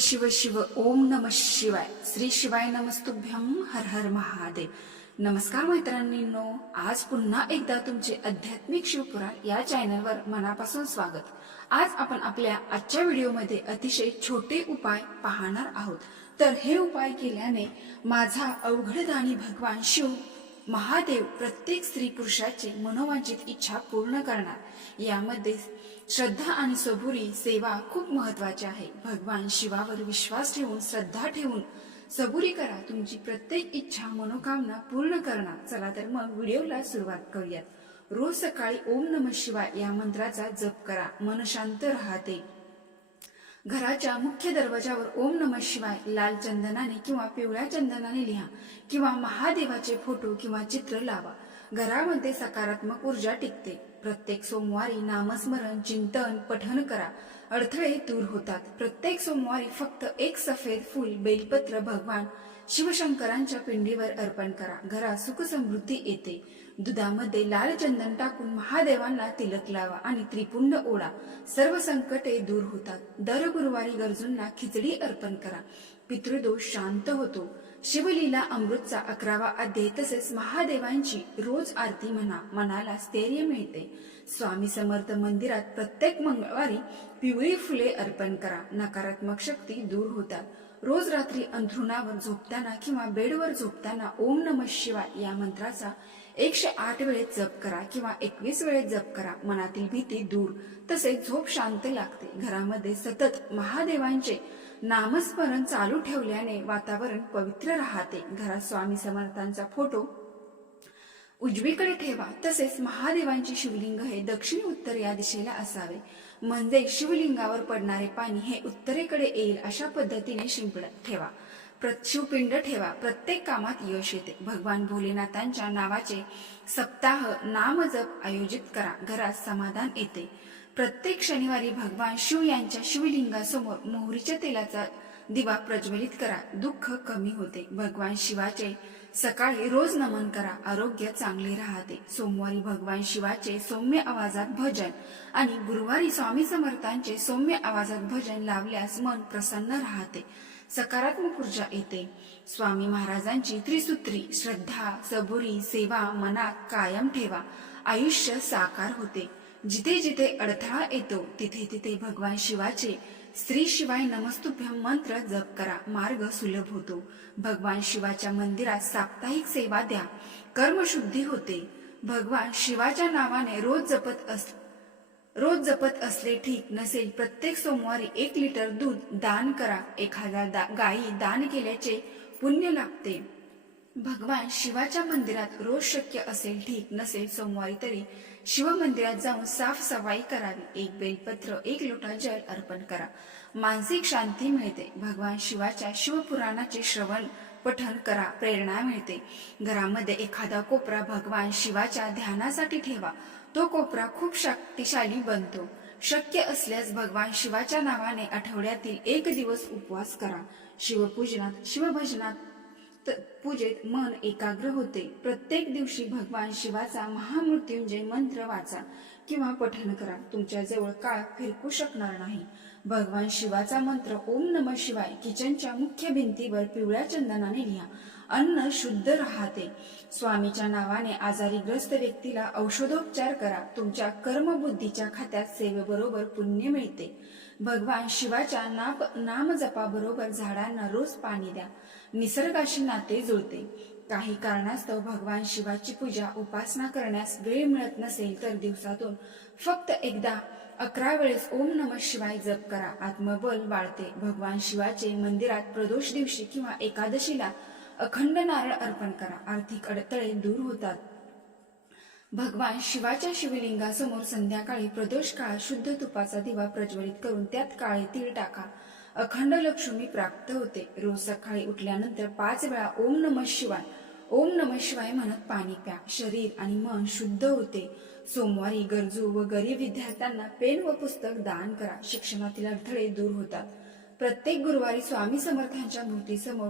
शिव शिव ओम नम शिवाय. श्री शिवाय नमस्तुभ्यं हर हर महादेव. नमस्कार मैत्रिणींनो आज पुन्हा एकदा तुमचे आध्यात्मिक शिवपुराण या चॅनलवर मनापासून स्वागत. आज आपण आपल्या आजच्या व्हिडिओमध्ये अतिशय छोटे उपाय पाहणार आहोत. तर हे उपाय केल्याने माझा अवघडदानी भगवान शिव महादेव प्रत्येक स्त्री पुरुषाची मनोवांचित इच्छा पूर्ण करणार. यामध्ये श्रद्धा आणि सबुरी सेवा खूप महत्वाची आहे. भगवान शिवावर विश्वास ठेवून श्रद्धा ठेवून सबुरी करा. तुमची प्रत्येक इच्छा मनोकामना पूर्ण करणार. चला तर मग व्हिडिओला सुरुवात करूयात. रोज सकाळी ओम नम शिवाय या मंत्राचा जप करा. मन शांत राहते. घराच्या मुख्य दरवाजावर ओम नम शिवाय लाल चंदनाने किंवा पिवळ्या चंदनाने लिहा किंवा महादेवाचे फोटो किंवा चित्र लावा. घरामध्ये सकारात्मक ऊर्जा टिकते. प्रत्येक सोमवारी नामस्मरण चिंतन पठन करा. अडथळे दूर होतात. प्रत्येक सोमवारी फक्त एक सफेद फुल बेलपत्र भगवान शिवशंकरांच्या पिंडीवर अर्पण करा. घरात सुखसमृद्धी येते. दुधामध्ये लाल चंदन टाकून महादेवांना तिलक लावा आणि त्रिपुंड ओढा. सर्व संकटे दूर होतात. दर गुरुवारी गरजूंना खिचडी अर्पण करा. पितृदोष शांत होतो. शिवलीला अमृतचा अकरावा अध्याय तसेच महादेवांची रोज आरती म्हणा. मनाला स्थैर्य मिळते. स्वामी समर्थ मंदिरात प्रत्येक मंगळवारी पिवळी फुले अर्पण करा. नकारात्मक शक्ती दूर होतात. रोज रात्री अंथरुणावर झोपताना किंवा बेडवर झोपताना ओम नम शिवाय या मंत्राचा एकशे आठ वेळेस जप करा किंवा एकवीस वेळेस जप करा. मनातील भीती दूर तसेच झोप शांत लागते. घरामध्ये सतत महादेवांचे नामस्मरण चालू ठेवल्याने वातावरण पवित्र राहते. घरात स्वामी समर्थांचा फोटो उजवीकडे ठेवा. तसेच महादेवांचे शिवलिंग हे दक्षिण उत्तर या दिशेला असावे. म्हणजे शिवलिंगावर पडणारे पाणी हे उत्तरेकडे येईल अशा पद्धतीने शिंपड ठेवा. शिवपिंड ठेवा. प्रत्येक कामात यश येते. भगवान भोलेनाथांच्या नावाचे सप्ताह नामजप आयोजित करा. घरात समाधान येते. प्रत्येक शनिवारी भगवान शिव यांच्या शिवलिंगासमोर मोहरीच्या तेलाचा दिवा प्रज्वलित करा. दुःख कमी होते. भगवान शिवाचे सकाळी रोज नमन करा. आरोग्य चांगले राहते. सोमवारी भगवान शिवाचे सौम्य आवाजात भजन आणि गुरुवारी स्वामी समर्थांचे सौम्य आवाजात भजन लावल्यास मन प्रसन्न राहते. सकारात्मक ऊर्जा येते. स्वामी महाराजांची त्रिसूत्री श्रद्धा सबुरी सेवा मनात कायम ठेवा. आयुष्य साकार होते. जिथे जिथे अडथळा येतो तिथे तिथे भगवान शिवाचे स्त्री शिवाय नमस्तुभ्यम मंत्र जप करा. मार्ग सुलभ होतो. भगवान शिवाच्या मंदिरात साप्ताहिक सेवा द्या. कर्मशुद्धी होते. भगवान शिवाच्या नावाने रोज जपत अस रोज जपत असले ठीक नसेल प्रत्येक सोमवारी एक लिटर दूध दान करा. एखादा दा- गायी दान केल्याचे पुण्य लाभते. भगवान शिवाच्या मंदिरात रोज शक्य असेल ठीक नसेल सोमवारी तरी शिव मंदिरात जाऊन साफ सफाई करावी एक बेलपत्र एक लोटा जल अर्पण करा. मानसिक शांती मिळते. भगवान शिवाच्या शिवपुराणाचे श्रवण पठन करा. प्रेरणा मिळते. घरामध्ये एखादा कोपरा भगवान शिवाच्या ध्यानासाठी ठेवा. तो कोपरा खूप शक्तिशाली बनतो. शक्य असल्यास भगवान शिवाच्या नावाने आठवड्यातील एक दिवस उपवास करा. शिवपूजनात शिवभजनात पूजेत मन एकाग्र होते. प्रत्येक दिवशी भगवान शिवाचा महामृत्युंजय मंत्र वाचा किंवा पठन करा. तुमच्या जवळ काळ फिरकू शकणार नाही. भगवान शिवाचा मंत्र ओम नम शिवाय किचनच्या मुख्य भिंतीवर पिवळ्या चंदनाने लिहा. अन्न शुद्ध राहते. स्वामीच्या नावाने आजारी ग्रस्त व्यक्तीला औषधोपचार करा. तुमच्या कर्मबुद्धीच्या खात्यात सेवेबरोबर पुण्य मिळते. भगवान शिवाच्या नाप नामजपाबरोबर झाडांना रोज पाणी द्या. निसर्गाशी नाते जुळते. काही कारणास्तव भगवान शिवाची पूजा उपासना करण्यास वेळ मिळत नसेल तर दिवसातून फक्त एकदा अकरा वेळेस ओम नम शिवाय जप करा. आत्मबल वाढते. भगवान शिवाचे मंदिरात प्रदोष दिवशी किंवा एकादशीला अखंड नारळ अर्पण करा. आर्थिक अडथळे दूर होतात. भगवान शिवाच्या शिवलिंगासमोर संध्याकाळी प्रदोष काळ शुद्ध तुपाचा दिवा प्रज्वलित करून त्यात काळे तीळ टाका. अखंड लक्ष्मी प्राप्त होते. रोज सकाळी उठल्यानंतर पाच वेळा ओम नम शिवाय ओम नम शिवाय म्हणत पाणी प्या. शरीर आणि मन शुद्ध होते. सोमवारी गरजू व गरीब विद्यार्थ्यांना पेन व पुस्तक दान करा. शिक्षणातील अडथळे दूर होतात. प्रत्येक गुरुवारी स्वामी समर्थांच्या मूर्तीसमोर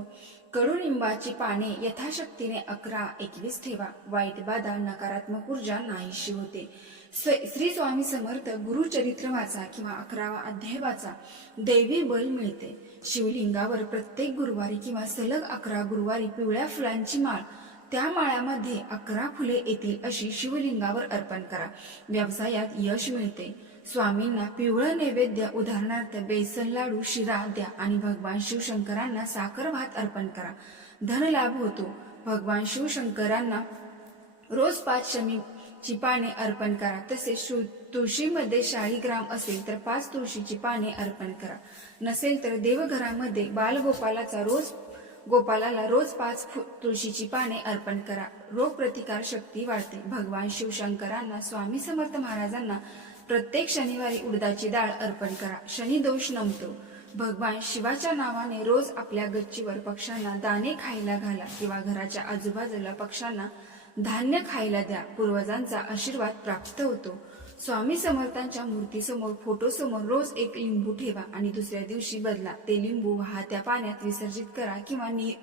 कडुलिंबाची पाने यथाशक्तीने अकरा एकवीस ठेवा. वाईट बाधा नकारात्मक ऊर्जा नाहीशी होते. श्री स्वामी समर्थ गुरुचरित्र वाचा किंवा अकरावा अध्याय वाचा. दैवी बल मिळते. शिवलिंगावर प्रत्येक गुरुवारी किंवा सलग अकरा गुरुवारी पिवळ्या फुलांची माळ. त्या माळ्यामध्ये अकरा फुले येतील अशी शिवलिंगावर अर्पण करा. व्यवसायात यश मिळते. स्वामींना पिवळं नैवेद्य उदाहरणार्थ बेसन लाडू शिरा द्या आणि भगवान शिवशंकरांना साखर भात अर्पण करा. धन लाभ होतो. भगवान शिवशंकरांना रोज पाच शमीची पाने अर्पण करा. तसेच तुळशीमध्ये शाही ग्राम असेल तर पाच तुळशीची पाने अर्पण करा. नसेल तर देवघरामध्ये बालगोपालाचा रोज गोपालाला रोज पाच तुळशीची पाने अर्पण करा. रोग प्रतिकार शक्ती वाढते. भगवान शिवशंकरांना स्वामी समर्थ महाराजांना प्रत्येक शनिवारी उडदाची डाळ अर्पण करा. शनी दोष नमतो. भगवान शिवाच्या नावाने रोज आपल्या गच्चीवर पक्ष्यांना दाणे खायला घाला किंवा घराच्या आजूबाजूला पक्ष्यांना धान्य खायला द्या. पूर्वजांचा आशीर्वाद प्राप्त होतो. स्वामी समर्थांच्या मूर्तीसमोर फोटोसमोर रोज एक लिंबू ठेवा आणि दुसऱ्या दिवशी बदला. ते लिंबू वाहत्या पाण्यात विसर्जित करा किंवा नि-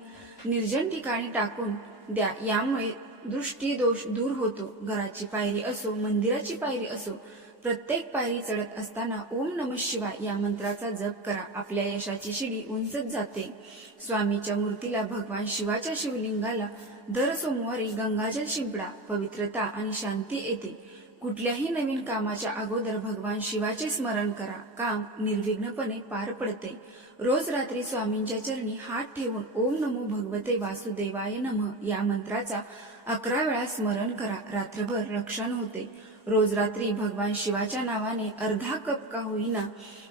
निर्जन ठिकाणी टाकून द्या. यामुळे दृष्टी दोष दूर होतो. घराची पायरी असो मंदिराची पायरी असो प्रत्येक पायरी चढत असताना ओम नम शिवाय या मंत्राचा जप करा. आपल्या यशाची शिडी उंचत जाते. स्वामीच्या मूर्तीला भगवान शिवाच्या शिवलिंगाला दर सोमवारी गंगाजल शिंपडा पवित्रता आणि शांती येते. कुठल्याही नवीन कामाच्या अगोदर भगवान शिवाचे स्मरण करा. काम निर्विघ्नपणे पार पडते. रोज रात्री स्वामींच्या चरणी हात ठेवून ओम नमो भगवते वासुदेवाय नम या मंत्राचा अकरा वेळा स्मरण करा. रात्रभर रक्षण होते. रोज रात्री भगवान शिवाच्या नावाने अर्धा कप का होईना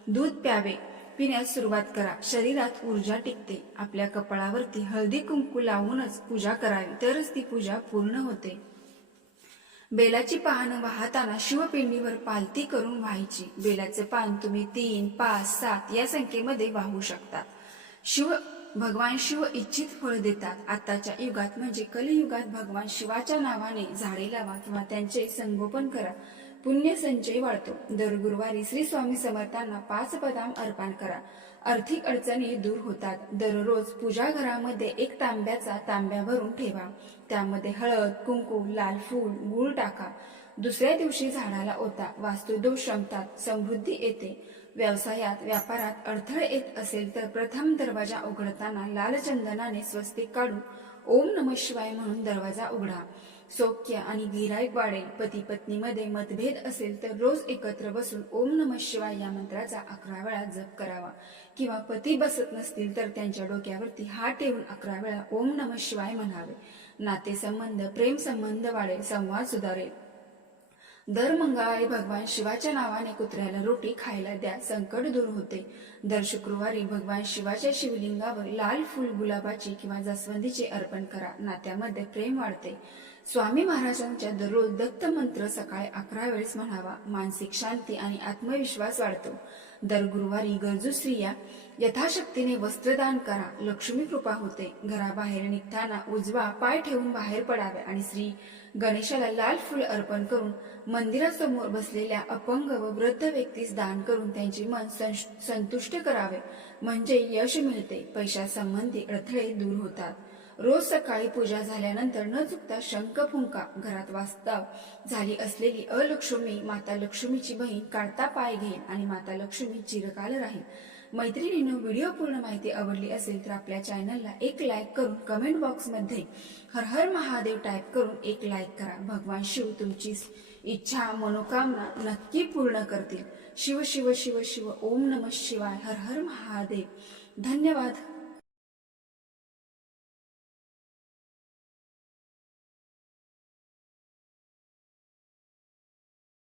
दूध प्यावे पिण्यास सुरुवात करा. शरीरात ऊर्जा टिकते. आपल्या कपाळावरती हळदी कुंकू लावूनच पूजा करावी तरच ती पूजा पूर्ण होते. बेलाची पानं वाहताना शिवपिंडीवर पालती करून व्हायची. बेलाचे पान तुम्ही तीन पाच सात या संख्येमध्ये वाहू शकतात शिव भगवान शिव इच्छित फळ देतात. आताच्या युगात म्हणजे कलियुगात भगवान शिवाच्या नावाने झाडे लावा किंवा त्यांचे संगोपन करा. पुण्य संचय वाढतो. दर गुरुवारी श्री स्वामी समर्थांना पाच बदाम अर्पण करा. आर्थिक अडचणी दूर होतात. दररोज पूजा घरामध्ये एक तांब्याचा तांब्या भरून ठेवा. त्यामध्ये हळद कुंकू लाल फूल गुळ टाका. दुसऱ्या दिवशी झाडाला ओता वास्तुदोष शमतात समृद्धी येते. व्यवसायात व्यापारात अडथळे येत असेल तर प्रथम दरवाजा उघडताना लाल चंदनाने स्वस्तिक काढून ओम नम शिवाय म्हणून दरवाजा उघडा. सौख्य आणि गिराईक वाढेल पती पत्नीमध्ये मतभेद असेल तर रोज एकत्र बसून ओम नम शिवाय या मंत्राचा अकरा वेळा जप करावा. किंवा पती बसत नसतील तर त्यांच्या डोक्यावरती हात ठेवून अकरा वेळा ओम नम शिवाय म्हणावे. नातेसंबंध प्रेम संबंध वाढेल संवाद सुधारेल. दर मंगळवारी भगवान शिवाच्या नावाने कुत्र्याला रोटी खायला द्या संकट दूर होते. दर शुक्रवारी भगवान शिवाच्या शिवलिंगावर लाल फुल गुलाबाची किंवा जास्वंदीचे अर्पण करा. नात्यामध्ये प्रेम वाढते. स्वामी महाराजांच्या दररोज दत्त मंत्र सकाळी अकरा वेळेस म्हणावा. मानसिक शांती आणि आत्मविश्वास वाढतो. दर गुरुवारी गरजू स्त्रिया यथाशक्तीने वस्त्रदान करा लक्ष्मी कृपा होते. घराबाहेर निघताना उजवा पाय ठेवून बाहेर पडावे आणि श्री गणेशाला लाल फुल अर्पण करून मंदिरासमोर बसलेल्या अपंग व वृद्ध व्यक्तीस दान करून त्यांचे मन संतुष्ट करावे. म्हणजे यश मिळते. पैशासंबंधी अडथळे दूर होतात. रोज सकाळी पूजा झाल्यानंतर न चुकता शंख फुंका घरात वास्तव झाली असलेली अलक्ष्मी माता लक्ष्मीची बहीण काढता पाय घेईल आणि माता लक्ष्मी चिरकाल राहील मैत्रिणीनं व्हिडिओ पूर्ण माहिती आवडली असेल तर आपल्या चॅनलला एक लाईक करून कमेंट बॉक्समध्ये हर हर महादेव टाईप करून एक लाईक करा. भगवान शिव तुमची इच्छा मनोकामना नक्की पूर्ण करतील. शिव शिव शिव शिव ओम नम शिवाय हर हर महादेव. धन्यवाद.